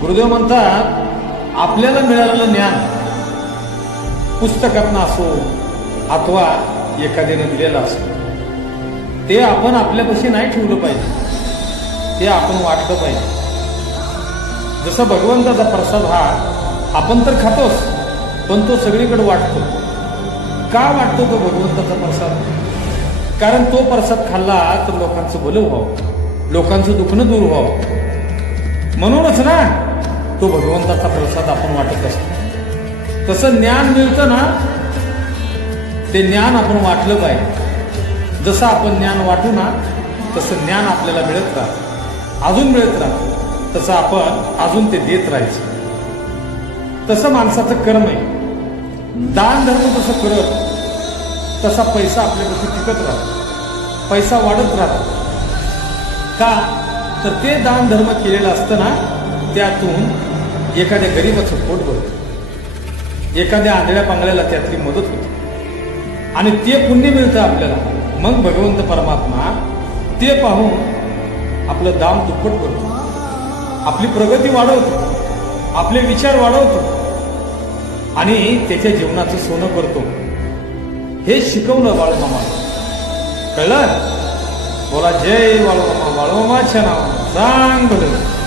गुरुदेव म्हणतात आपल्याला मिळालेलं ज्ञान पुस्तकातनं असो अथवा एखाद्याने दिलेलं असो ते आपण आपल्यापाशी नाही ठेवलं पाहिजे, ते आपण वाटलं पाहिजे. जसं भगवंताचा प्रसाद हा आपण तर खातोच, पण तो सगळीकडे वाटतो. का वाटतो तो भगवंताचा प्रसाद? कारण तो प्रसाद खाल्ला तर लोकांचं भलं व्हावं, लोकांचं दुखणं दूर व्हावं. म्हणूनच ना तो भगवंताचा प्रसाद आपण वाटत असतो. तसं ज्ञान मिळतं ना, ते ज्ञान आपण वाटलं पाहिजे. जसं आपण ज्ञान वाटू ना तसं ज्ञान आपल्याला मिळत राहतं, अजून मिळत राहतं. तसं आपण अजून ते देत राहायचं. तसं माणसाचं कर्म आहे. दान धर्म तसं करत तसा पैसा आपल्यापाशी टिकत राहतो, पैसा वाढत राहतो. का तर ते दान धर्म केलेलं असतं ना, त्यातून एखाद्या गरीबाचं पोट भरतं, एखाद्या आंधळ्या पांगळ्याला त्यातली मदत होते आणि ते पुण्य मिळतं आपल्याला. मग भगवंत परमात्मा ते पाहून आपलं दाम दुप्पट करतो, आपली प्रगती वाढवतो, आपले विचार वाढवतो आणि त्याच्या जीवनाचं सोनं करतो. हे शिकवलं बाळूमामा. कळलं? बोला जय बाळूमामा. बाळूमामाच्या नावानं सांग बरं.